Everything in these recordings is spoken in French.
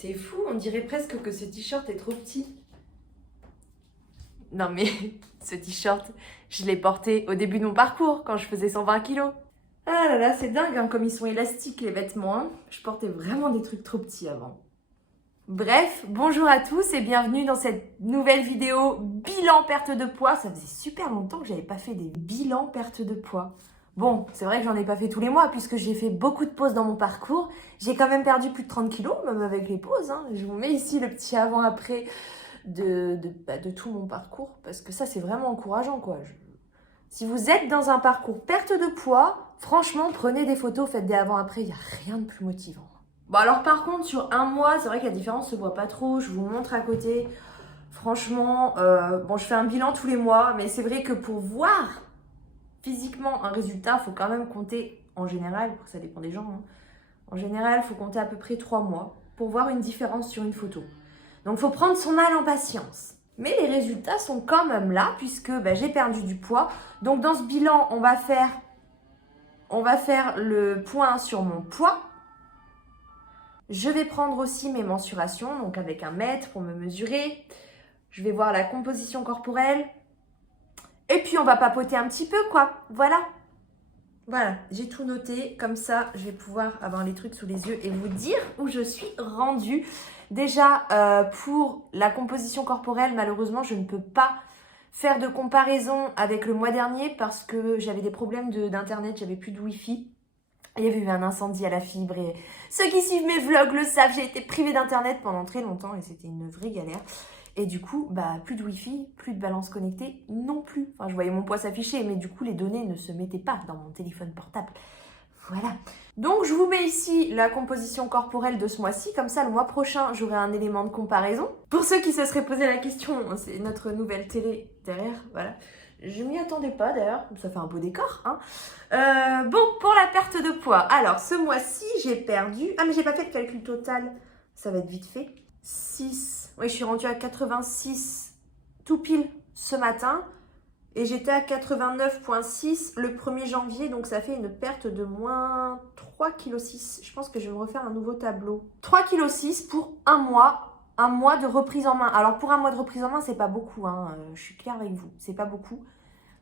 C'est fou, on dirait presque que ce t-shirt est trop petit. Non mais, ce t-shirt, je l'ai porté au début de mon parcours, quand je faisais 120 kilos. Ah là là, c'est dingue hein, comme ils sont élastiques les vêtements. Hein. Je portais vraiment des trucs trop petits avant. Bref, bonjour à tous et bienvenue dans cette nouvelle vidéo bilan perte de poids. Ça faisait super longtemps que j'avais pas fait des bilans perte de poids. Bon, c'est vrai que j'en ai pas fait tous les mois puisque j'ai fait beaucoup de pauses dans mon parcours. J'ai quand même perdu plus de 30 kilos, même avec les pauses. Hein. Je vous mets ici le petit avant-après de tout mon parcours parce que ça, c'est vraiment encourageant, quoi. Si vous êtes dans un parcours perte de poids, franchement, prenez des photos, faites des avant-après. Il n'y a rien de plus motivant. Bon, alors par contre, sur un mois, c'est vrai que la différence se voit pas trop. Je vous montre à côté. Franchement, bon, je fais un bilan tous les mois, mais c'est vrai que pour voir physiquement un résultat, il faut quand même compter, en général, ça dépend des gens, hein, en général, il faut compter à peu près 3 mois pour voir une différence sur une photo. Donc, il faut prendre son mal en patience. Mais les résultats sont quand même là, puisque j'ai perdu du poids. Donc, dans ce bilan, on va faire le point sur mon poids. Je vais prendre aussi mes mensurations, donc avec un mètre pour me mesurer. Je vais voir la composition corporelle. Et puis, on va papoter un petit peu, quoi. Voilà. Voilà, j'ai tout noté. Comme ça, je vais pouvoir avoir les trucs sous les yeux et vous dire où je suis rendue. Déjà, pour la composition corporelle, malheureusement, je ne peux pas faire de comparaison avec le mois dernier parce que j'avais des problèmes d'internet, j'avais plus de wifi. Il y avait eu un incendie à la fibre et ceux qui suivent mes vlogs le savent, j'ai été privée d'internet pendant très longtemps et c'était une vraie galère. Et du coup, plus de wifi, plus de balance connectée non plus. Enfin, je voyais mon poids s'afficher, mais du coup, les données ne se mettaient pas dans mon téléphone portable. Voilà. Donc, je vous mets ici la composition corporelle de ce mois-ci. Comme ça, le mois prochain, j'aurai un élément de comparaison. Pour ceux qui se seraient posé la question, c'est notre nouvelle télé derrière. Voilà. Je m'y attendais pas d'ailleurs, ça fait un beau décor. Hein. Bon, pour la perte de poids. Alors, ce mois-ci, j'ai perdu... Ah, mais j'ai pas fait le calcul total. Ça va être vite fait. 6... Oui, je suis rendue à 86 tout pile ce matin. Et j'étais à 89,6 le 1er janvier. Donc, ça fait une perte de moins 3,6 kg. Je pense que je vais me refaire un nouveau tableau. 3,6 kg pour un mois. Un mois de reprise en main. Alors, pour un mois de reprise en main, c'est pas beaucoup. Hein. Je suis claire avec vous. C'est pas beaucoup.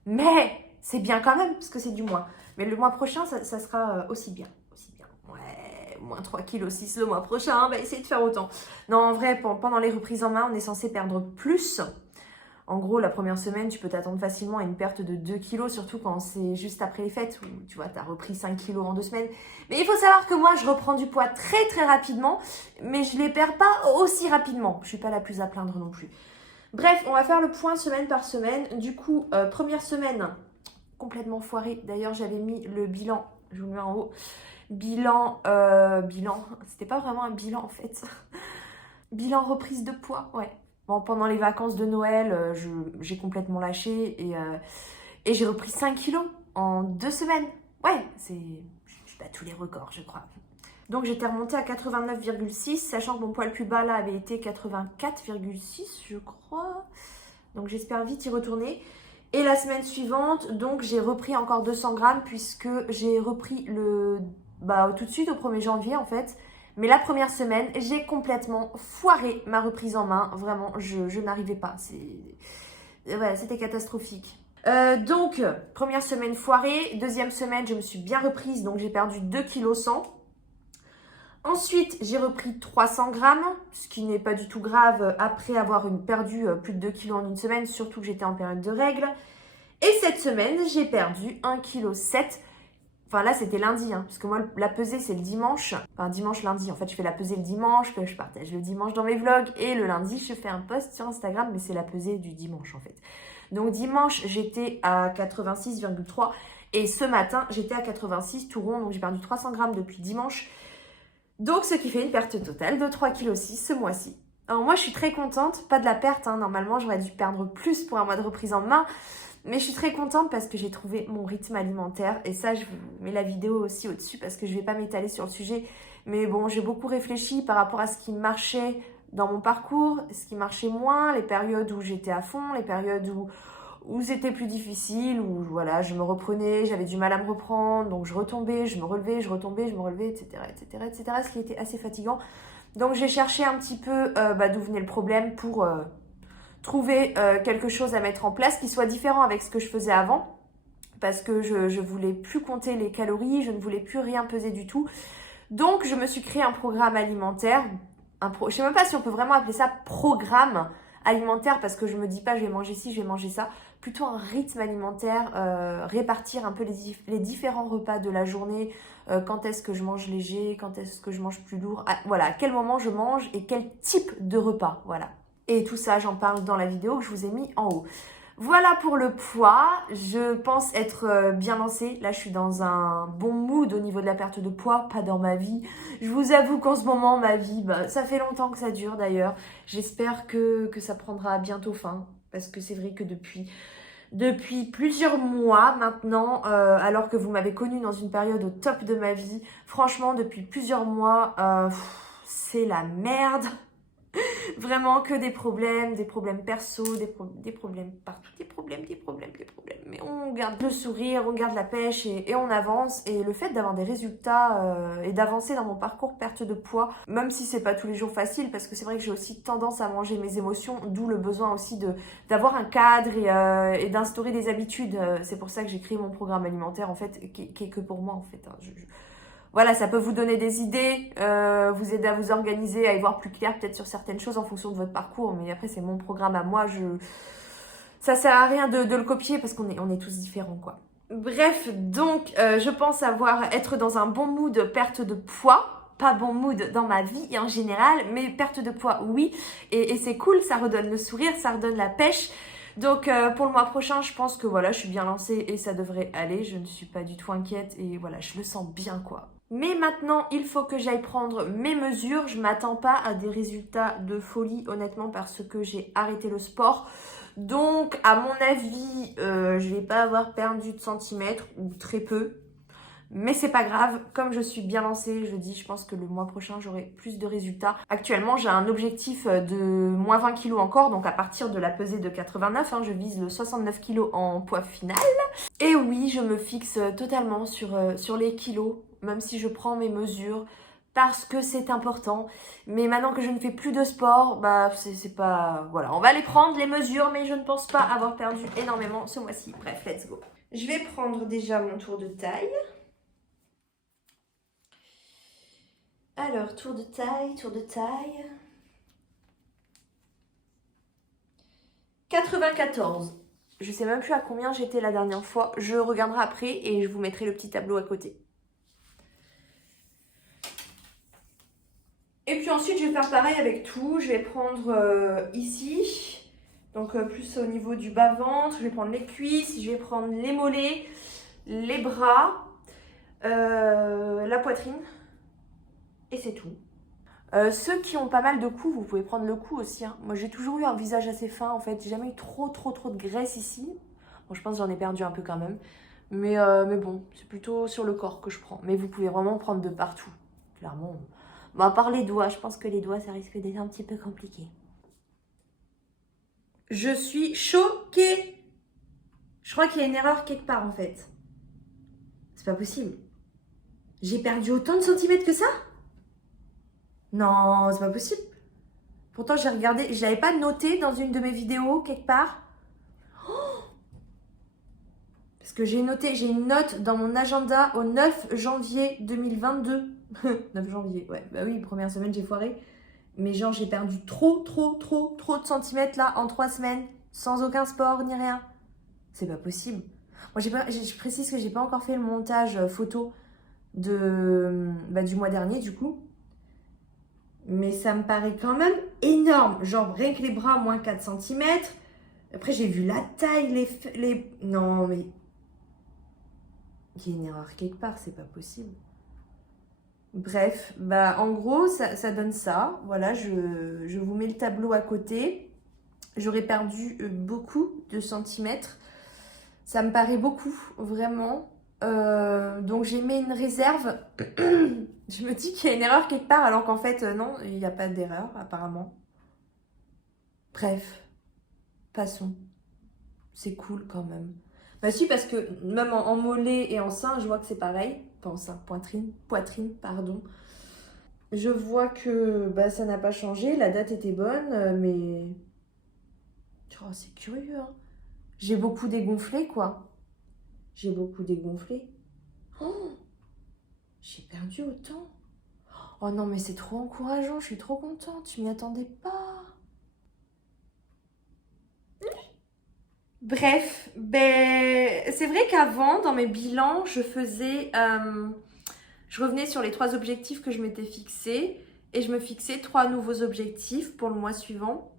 Mais c'est bien quand même, parce que c'est du mois. Mais le mois prochain, ça sera aussi bien. Aussi bien. Ouais, moins 3,6 kg le mois prochain. On va essayer de faire autant. Non, en vrai, pendant les reprises en main, on est censé perdre plus. En gros, la première semaine, tu peux t'attendre facilement à une perte de 2 kilos, surtout quand c'est juste après les fêtes, où tu vois, tu as repris 5 kilos en 2 semaines. Mais il faut savoir que moi, je reprends du poids très très rapidement, mais je ne les perds pas aussi rapidement. Je ne suis pas la plus à plaindre non plus. Bref, on va faire le point semaine par semaine. Du coup, première semaine, complètement foirée. D'ailleurs, j'avais mis le bilan, je vous le mets en haut. Bilan, c'était pas vraiment un bilan en fait. Bilan reprise de poids, ouais. Bon, pendant les vacances de Noël, j'ai complètement lâché et j'ai repris 5 kilos en 2 semaines. Ouais, je bats tous les records, je crois. Donc, j'étais remontée à 89,6, sachant que mon poids le plus bas, là, avait été 84,6, je crois. Donc, j'espère vite y retourner. Et la semaine suivante, donc, j'ai repris encore 200 grammes puisque j'ai repris tout de suite au 1er janvier, en fait. Mais la première semaine, j'ai complètement foiré ma reprise en main. Vraiment, je n'arrivais pas. Ouais, c'était catastrophique. Donc, première semaine foirée. Deuxième semaine, je me suis bien reprise. Donc, j'ai perdu 2,1 kg. Ensuite, j'ai repris 300 grammes, ce qui n'est pas du tout grave après avoir perdu plus de 2 kg en une semaine, surtout que j'étais en période de règles. Et cette semaine, j'ai perdu 1,7 kg. Enfin là, c'était lundi, hein, parce que moi, la pesée, c'est le dimanche. Enfin, dimanche, lundi. En fait, je fais la pesée le dimanche, que je partage le dimanche dans mes vlogs. Et le lundi, je fais un post sur Instagram, mais c'est la pesée du dimanche, en fait. Donc, dimanche, j'étais à 86,3. Et ce matin, j'étais à 86, tout rond. Donc, j'ai perdu 300 grammes depuis dimanche. Donc, ce qui fait une perte totale de 3,6 kg ce mois-ci. Alors, moi, je suis très contente. Pas de la perte, hein. Normalement, j'aurais dû perdre plus pour un mois de reprise en main. Mais je suis très contente parce que j'ai trouvé mon rythme alimentaire. Et ça, je vous mets la vidéo aussi au-dessus parce que je ne vais pas m'étaler sur le sujet. Mais bon, j'ai beaucoup réfléchi par rapport à ce qui marchait dans mon parcours, ce qui marchait moins, les périodes où j'étais à fond, les périodes où c'était plus difficile, où voilà, je me reprenais, j'avais du mal à me reprendre. Donc je retombais, je me relevais, je retombais, je me relevais, etc., etc., etc. Ce qui était assez fatigant. Donc j'ai cherché un petit peu d'où venait le problème pour trouver quelque chose à mettre en place qui soit différent avec ce que je faisais avant. Parce que je voulais plus compter les calories, je ne voulais plus rien peser du tout. Donc je me suis créé un programme alimentaire. Je ne sais même pas si on peut vraiment appeler ça programme alimentaire parce que je me dis pas je vais manger ci, je vais manger ça. Plutôt un rythme alimentaire, répartir un peu les différents repas de la journée. Quand est-ce que je mange léger, quand est-ce que je mange plus lourd. Voilà, à quel moment je mange et quel type de repas. Voilà. Et tout ça, j'en parle dans la vidéo que je vous ai mis en haut. Voilà pour le poids, je pense être bien lancée. Là, je suis dans un bon mood au niveau de la perte de poids, pas dans ma vie. Je vous avoue qu'en ce moment, ma vie, ça fait longtemps que ça dure d'ailleurs. J'espère que ça prendra bientôt fin. Parce que c'est vrai que depuis plusieurs mois maintenant, alors que vous m'avez connue dans une période au top de ma vie, franchement, depuis plusieurs mois, c'est la merde. Vraiment que des problèmes perso, des problèmes partout, des problèmes. Mais on garde le sourire, on garde la pêche et on avance. Et le fait d'avoir des résultats et d'avancer dans mon parcours perte de poids, même si c'est pas tous les jours facile, parce que c'est vrai que j'ai aussi tendance à manger mes émotions, d'où le besoin aussi d'avoir un cadre et d'instaurer des habitudes. C'est pour ça que j'ai créé mon programme alimentaire en fait, qui est que pour moi en fait. Voilà, ça peut vous donner des idées, vous aider à vous organiser, à y voir plus clair peut-être sur certaines choses en fonction de votre parcours. Mais après, c'est mon programme à moi. Ça sert à rien de le copier parce qu'on est tous différents, quoi. Bref, donc, je pense être dans un bon mood perte de poids. Pas bon mood dans ma vie en général, mais perte de poids, oui. Et c'est cool, ça redonne le sourire, ça redonne la pêche. Donc pour le mois prochain, je pense que voilà, je suis bien lancée et ça devrait aller. Je ne suis pas du tout inquiète et voilà, je le sens bien, quoi. Mais maintenant, il faut que j'aille prendre mes mesures. Je m'attends pas à des résultats de folie, honnêtement, parce que j'ai arrêté le sport. Donc, à mon avis, je vais pas avoir perdu de centimètres ou très peu. Mais c'est pas grave, comme je suis bien lancée, je pense que le mois prochain j'aurai plus de résultats. Actuellement j'ai un objectif de moins 20 kg encore, donc à partir de la pesée de 89, je vise le 69 kg en poids final. Et oui, je me fixe totalement sur les kilos, même si je prends mes mesures, parce que c'est important. Mais maintenant que je ne fais plus de sport, c'est pas... Voilà, on va aller prendre les mesures, mais je ne pense pas avoir perdu énormément ce mois-ci. Bref, let's go. Je vais prendre déjà mon tour de taille. Alors, tour de taille. 94. Je sais même plus à combien j'étais la dernière fois. Je regarderai après et je vous mettrai le petit tableau à côté. Et puis ensuite, je vais faire pareil avec tout. Je vais prendre ici, donc plus au niveau du bas-ventre. Je vais prendre les cuisses, je vais prendre les mollets, les bras, la poitrine. Et c'est tout. Ceux qui ont pas mal de cou, vous pouvez prendre le cou aussi. Moi, j'ai toujours eu un visage assez fin, en fait. J'ai jamais eu trop de graisse ici. Bon, je pense que j'en ai perdu un peu quand même. Mais bon, c'est plutôt sur le corps que je prends. Mais vous pouvez vraiment prendre de partout. Clairement. Bon, à part les doigts, je pense que les doigts, ça risque d'être un petit peu compliqué. Je suis choquée. Je crois qu'il y a une erreur quelque part, en fait. C'est pas possible. J'ai perdu autant de centimètres que ça ? Non, c'est pas possible. Pourtant, j'ai regardé, je l'avais pas noté dans une de mes vidéos quelque part. Oh, parce que j'ai une note dans mon agenda au 9 janvier 2022. 9 janvier, ouais. Bah oui, première semaine, j'ai foiré. Mais genre, j'ai perdu trop de centimètres là en 3 semaines. Sans aucun sport ni rien. C'est pas possible. Moi, je précise que j'ai pas encore fait le montage photo du mois dernier, du coup. Mais ça me paraît quand même énorme. Genre, rien que les bras, moins 4 cm. Après, j'ai vu la taille, Non, mais... Il y a une erreur quelque part, c'est pas possible. Bref, en gros, ça donne ça. Voilà, je vous mets le tableau à côté. J'aurais perdu beaucoup de centimètres. Ça me paraît beaucoup, vraiment. Donc, j'ai mis une réserve... Je me dis qu'il y a une erreur quelque part, alors qu'en fait, non, il n'y a pas d'erreur, apparemment. Bref, passons. C'est cool quand même. Bah si, parce que même en mollet et en sein, je vois que c'est pareil. Pas en sein, poitrine, pardon. Je vois que bah, ça n'a pas changé, la date était bonne, mais... Oh, c'est curieux, hein. J'ai beaucoup dégonflé, quoi. J'ai beaucoup dégonflé. Oh, j'ai perdu autant. Oh non, mais c'est trop encourageant, je suis trop contente, je m'y attendais pas. Bref, ben, c'est vrai qu'avant, dans mes bilans, je revenais sur les 3 objectifs que je m'étais fixés et je me fixais 3 nouveaux objectifs pour le mois suivant.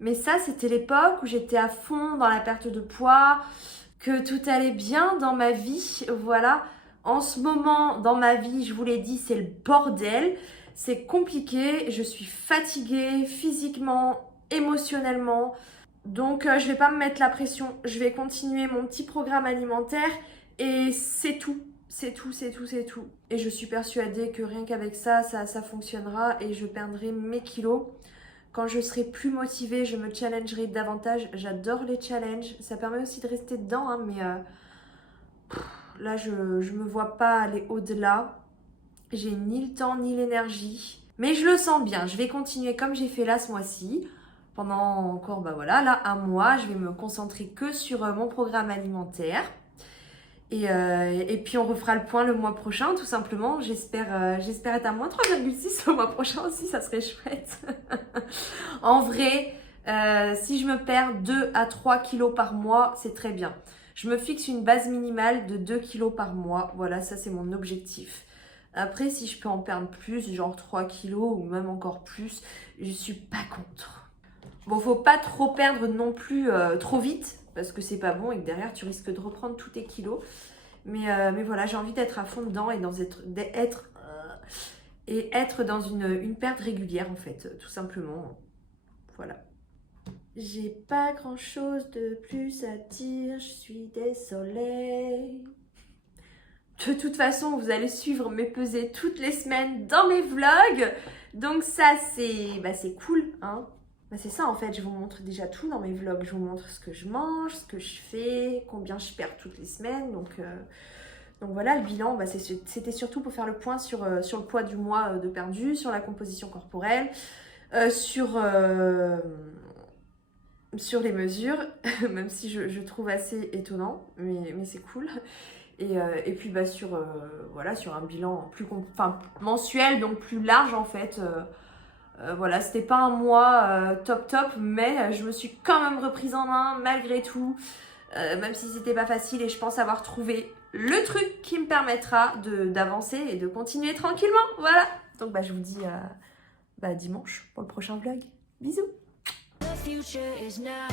Mais ça, c'était l'époque où j'étais à fond dans la perte de poids, que tout allait bien dans ma vie. Voilà. En ce moment, dans ma vie, je vous l'ai dit, c'est le bordel. C'est compliqué. Je suis fatiguée physiquement, émotionnellement. Donc, je vais pas me mettre la pression. Je vais continuer mon petit programme alimentaire et c'est tout. C'est tout, c'est tout, c'est tout. Et je suis persuadée que rien qu'avec ça, ça fonctionnera et je perdrai mes kilos. Quand je serai plus motivée, je me challengerai davantage. J'adore les challenges. Ça permet aussi de rester dedans, hein, mais là, je me vois pas aller au-delà. J'ai ni le temps ni l'énergie. Mais je le sens bien. Je vais continuer comme j'ai fait là ce mois-ci. Pendant encore, bah voilà, là, un mois, je vais me concentrer que sur mon programme alimentaire. Et puis on refera le point le mois prochain, tout simplement. J'espère être à moins 3,6 le mois prochain aussi, ça serait chouette. En vrai, si je me perds 2 à 3 kilos par mois, c'est très bien. Je me fixe une base minimale de 2 kilos par mois. Voilà, ça c'est mon objectif. Après, si je peux en perdre plus, genre 3 kilos ou même encore plus, je suis pas contre. Bon, faut pas trop perdre non plus trop vite, parce que c'est pas bon et que derrière tu risques de reprendre tous tes kilos. Mais voilà, j'ai envie d'être à fond dedans et être dans une perte régulière en fait, tout simplement. Voilà. J'ai pas grand chose de plus à dire, je suis désolée. De toute façon, vous allez suivre mes pesées toutes les semaines dans mes vlogs. Donc ça, c'est cool, hein. Bah, c'est ça en fait, je vous montre déjà tout dans mes vlogs. Je vous montre ce que je mange, ce que je fais, combien je perds toutes les semaines. Donc voilà, le bilan, bah, c'était surtout pour faire le point sur le poids du mois de perdu, sur la composition corporelle, sur les mesures, même si je trouve assez étonnant, mais c'est cool. Et puis bah, voilà, sur un bilan mensuel, donc plus large en fait. Voilà, c'était pas un mois top, mais je me suis quand même reprise en main malgré tout, même si c'était pas facile et je pense avoir trouvé le truc qui me permettra d'avancer et de continuer tranquillement. Voilà, donc bah, je vous dis dimanche pour le prochain vlog. Bisous. The future is now.